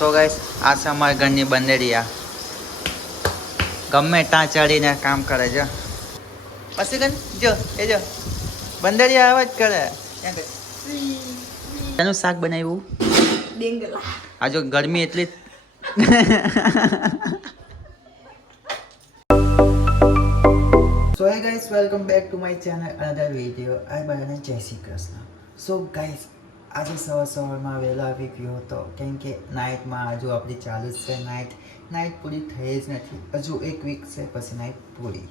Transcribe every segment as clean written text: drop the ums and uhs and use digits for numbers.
so guys આ છે અમારા ઘરની બંદેરિયા ગમે ત્યાં ચડીને કામ કરે છે પછી કન જો એ જો બંદેરિયા આવા જ કરે એનું શાક બનાવ્યું ડેંગલા આ જો ગરમી એટલી so hey guys welcome back to my channel another video I બધાને જય શ્રી કૃષ્ણ સો ગાઈસ આજે સવારમાં વહેલો આવી ગયો હતો કેમ કે નાઇટમાં હજુ આપણી ચાલુ જ છે નાઇટ પૂરી થઈ જ નથી હજુ એક વીક છે પછી નાઇટ પૂરી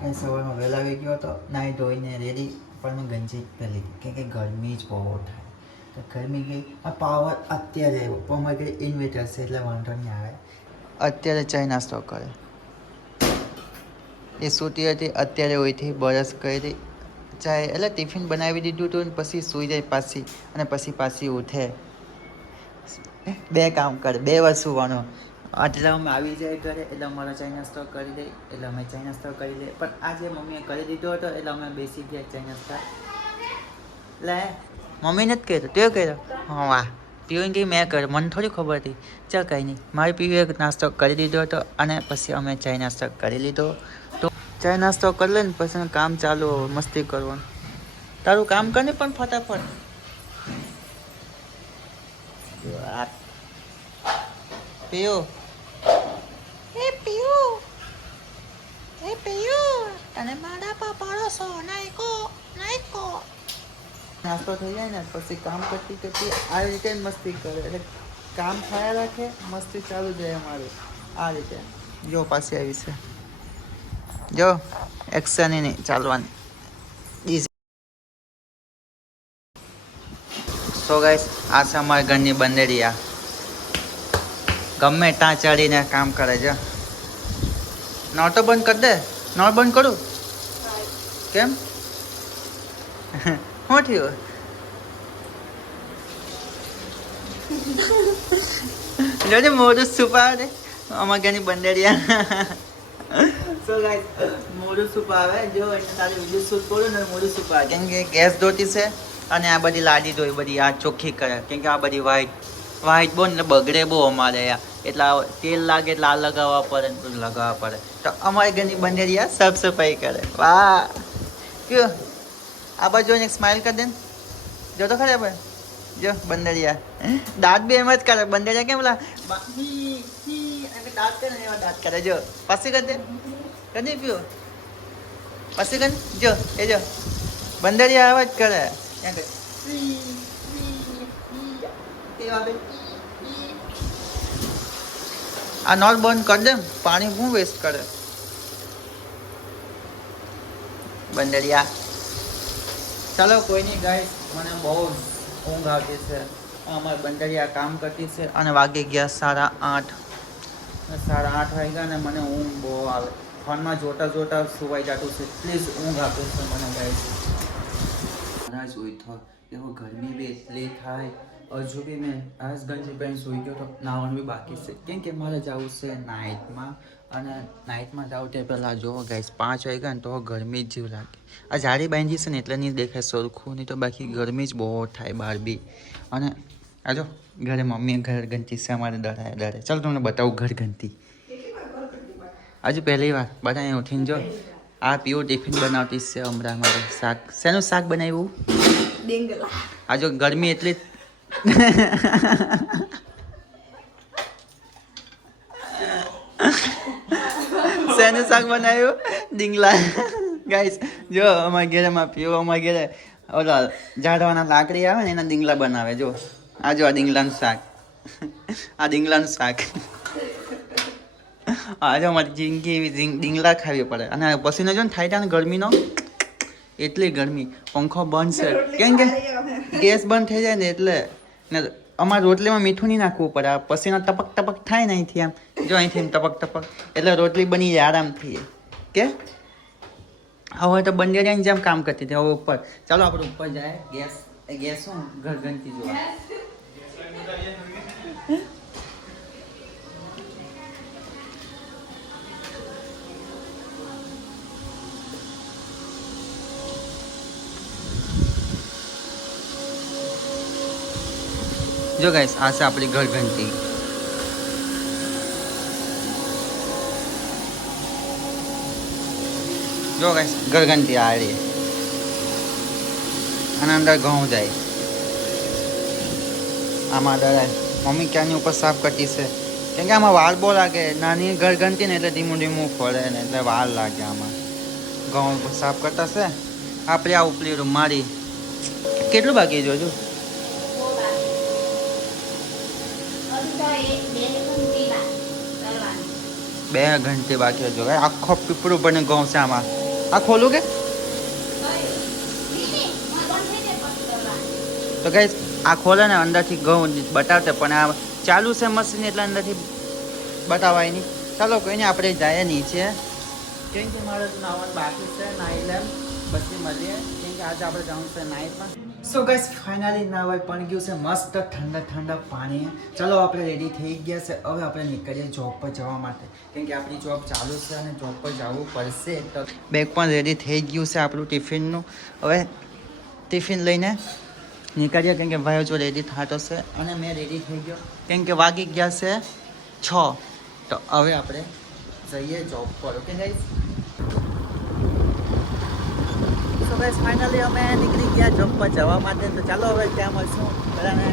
અને સવારમાં વહેલો આવી ગયો હતો નાઇટ ધોઈને રેડી પણ મેં ગંજી પહેરી કેમ કે ગરમી જ બહુ થાય તો ગરમી ગઈ આ પાવર અત્યારે આવ્યો પણ અમારે ઘરે ઇન્વેટર છે એટલે વાંધો નહીં આવે અત્યારે ચાય નાસ્તો કરે એ સૂતી હતી અત્યારે હોયથી બરસ કરી ચાય એટલે ટિફિન બનાવી દીધું હતું ને પછી સૂઈ જાય પાછી અને પછી પાછી ઉઠે બે કામ કરે બે વાર સૂવાનું એટલે અમે આવી જાય ઘરે એટલે અમારો ચાય નાસ્તો કરી દઈ એટલે અમે ચાય નાસ્તો કરી દઈએ પણ આજે મમ્મીએ કરી દીધો હતો એટલે અમે બેસી ગયા ચાય નાસ્તા એટલે મમ્મીને જ કર્યો તે કર્યો હા વાહ પીવું કે મેં કર્યો મને થોડી ખબર હતી ચાલ કંઈ નહીં મારી પીવી એક નાસ્તો કરી દીધો હતો અને પછી અમે ચાય નાસ્તો કરી લીધો તો ચાય નાસ્તો કરી લે ને પછી કામ ચાલુ મસ્તી કરવાનું તારું કામ કર ને પણ ફટાફટ પીઓ તને મારા પા પડોશો નાઈકો નાસ્તો થઈ જાય ને પછી કામ કરતી કરતી આ રીતે જ મસ્તી કરે એટલે કામ થયા રાખે મસ્તી ચાલુ જાય અમારું આ રીતે જો પાછી આવી છે જો એક્શન નહીં ચાલવાની સો ગાઈસ આ છે અમારા ઘરની બંદેરિયા ગમે ત્યાં ચડીને કામ કરે છે નળ તો બંધ કરી દે નળ બંધ કરું કેમ શું થયું જોજે મોઢું છુપાવે અમારા ઘરની બંદેરિયા સો ગાઈસ મોઢું છુપાવે જો એટલે તારે વિડીયો શૂટ કરું ને મોઢું છુપાવે કેમ કે ગેસ ધોતી છે અને આ બધી લાદી ધોઈ બધી આ ચોખ્ખી કરે કેમ કે આ બધી વ્હાઈટ બહુ ને બગડે બહુ અમારે એટલે તેલ લાગે એટલે આ લગાવવા પડે ને બધું લગાવવા પડે તો અમારી ઘરની બંદેરિયા સાફ સફાઈ કરે વાહ કયો આ બાજુ એક સ્માઇલ કરી દે ને જો તો ખરે ભાઈ જો બંદેરિયા દાંત બી એમ જ કરે બંદેરિયા કેમ બોલા દાંત કરે ને એવા દાંત કરે જો પાછી કરી દે કરી પીઓ પાછી કરી જો એ જો બંદેરિયા આવા જ કરે ક્યાં કરે આ નળ બંધ કરી દે પાણી હું વેસ્ટ કરે બંદરિયા ચાલો કોઈ નહીં ગાઈસ મને બહુ ઊંઘ આવતી છે અમારે બંદરિયા કામ કરતી છે અને વાગી ગયા 8:30 વાગ્યા ને મને ઊંઘ બહુ આવે ફોનમાં જોતા સુવાઈ જતું છે પ્લીઝ ઊંઘ આપે છે મને ગાઈસ મારા જોઈ થો એવો ગરમી બી એટલી થાય હજુ બી મેં આજ ગંજી પહેરીને સૂઈ ગયો તો નાવાનું બી બાકી છે કેમ કે મારે જવું છે નાઇટમાં અને નાઇટમાં જાવ તે પહેલાં જોવો ગાઈસ 5 વાગ્યા ને તો ગરમી જ જેવું લાગે આ જાળી બાંધી છે ને એટલે નહીં દેખાય સરખું નહીં તો બાકી ગરમી જ બહુ થાય બહાર બી અને આ જો ઘરે મમ્મીએ ઘર ગંતી છે અમારે ડરે ચાલો તમને બતાવું ઘર ગંતી હજુ પહેલી વાર બધા ઉઠીને જો આ પીવું ટિફિન બનાવતી છે હમણાં મારે શાક શેનું શાક બનાવ્યું ડેંગલા આ જો ગરમી એટલી શેનું શાક બનાવ્યું ડીંગલા ગાઈસ જો અમારા ઘેરમાં પીવો અમારા ઘેરે ઓલા ઝાડવાના લાકડી આવે ને એના ડીંગલા બનાવે જો આ જો આ ડીંગલાનું શાક આ ડીંગલાનું શાક આ જો અમારી જિંદગી એવી ડીંગલા ખાવી પડે અને પસીનો જો ને થાય ને ગરમીનો એટલી ગરમી પંખો બંધ છે કેમ કે ગેસ બંધ થઈ જાય ને એટલે ને અમારે રોટલીમાં મીઠું નહીં નાખવું પડે આ પસીના ટપક થાય ને અહીંથી આમ જો અહીંથી ટપક એટલે રોટલી બની જાય આરામથી કે હવે તો બંદેરિયાની જેમ કામ કરતી હતી હવે ઉપર ચાલો આપણે ઉપર જાય ગેસ શું ઘર ગણતી જોવા જો ગાઈસ આ છે આપણી ઘર ઘંટી જો ગાઈસ ગરગંટી આ રહી અને અંદર ઘઉં જાય આમાં ડરાય મમ્મી ક્યાંની ઉપર સાફ કરતી છે કેમ કે આમાં વાળ બહુ લાગે નાની ગરગંટી ને એટલે ધીમું ધીમું ફળે ને એટલે વાળ લાગે આમાં ઘઉં સાફ કરતા છે આપણે આ ઉપલી રૂમ મારી કેટલું બાકી જોજો 2 ઘંટી બાકી જો આખો પીપળું બને ઘઉં છે આમાં આ ખોલું કે તો ગાઈસ આ ખોલે ને અંદરથી ઘઉં બતાવતે પણ આ ચાલુ છે મશીન એટલે અંદરથી બતાવાય નહીં ચાલો કોઈ નહીં આપણે જઈએ નીચે કેમ કે મારે નાવાનું બાકી છે નાઈ લેમ પછી મળીએ કેમ કે આજે આપણે જવાનું છે નાઈટમાં સો ગાઈસ ફાઇનલી નાવાય પણ ગયું છે મસ્ત ઠંડા ઠંડા પાણી ચાલો આપણે રેડી થઈ ગયા છે હવે આપણે નીકળીએ જોબ પર જવા માટે કેમ કે આપણી જોબ ચાલુ છે અને જોબ પર જવું પડશે તો બેગ પણ રેડી થઈ ગયું છે આપણું ટિફિનનું હવે ટિફિન લઈને નીકળ્યા કેમ કે ભાઈઓ જો રેડી થતો છે અને મેં રેડી થઈ ગયો કેમ કે વાગી ગયા છે 6 તો હવે આપણે જઈએ જોબ પર okay guys so guys finally અમે નીકળી ગયા જોબ પર જવા માટે તો ચાલો હવે ત્યાં મળશું બધાને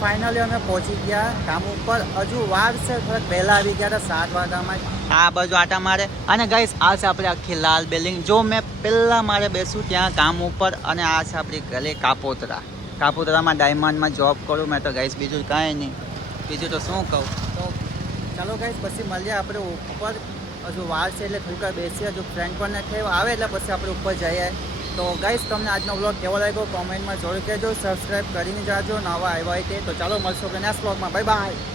ફાઇનલી અમે પહોંચી ગયા કામ ઉપર હજુ વાર છે થોડાક પહેલાં આવી ગયા હતા 7 વાગ્યામાં આ બાજુ આટા મારે અને ગાઈસ આ છે આપણે આખી લાલ બિલ્ડિંગ જો મેં પહેલાં મારે બેસું ત્યાં કામ ઉપર અને આ છે આપણી ગલે કાપોતરામાં ડાયમંડમાં જોબ કરું મેં તો ગાઈસ બીજું કાંઈ નહીં બીજું તો શું કહું તો ચાલો ગાઈસ પછી મળીએ આપણે ઉપર હજુ વાર છે એટલે થોડીક વાર બેસીએ હજુ ફ્રેન્ડ પણ નથી આવે એટલે પછી આપણે ઉપર જઈએ તો ગાઈસ તમને આજનો વ્લોગ કેવો લાગ્યો કોમેન્ટમાં જરૂર કહેજો સબસ્ક્રાઈબ કરીને જાજો નવા આવ્યા હોય તે તો ચાલો મળશો કે નેક્સ્ટ વ્લોગમાં બાય બાય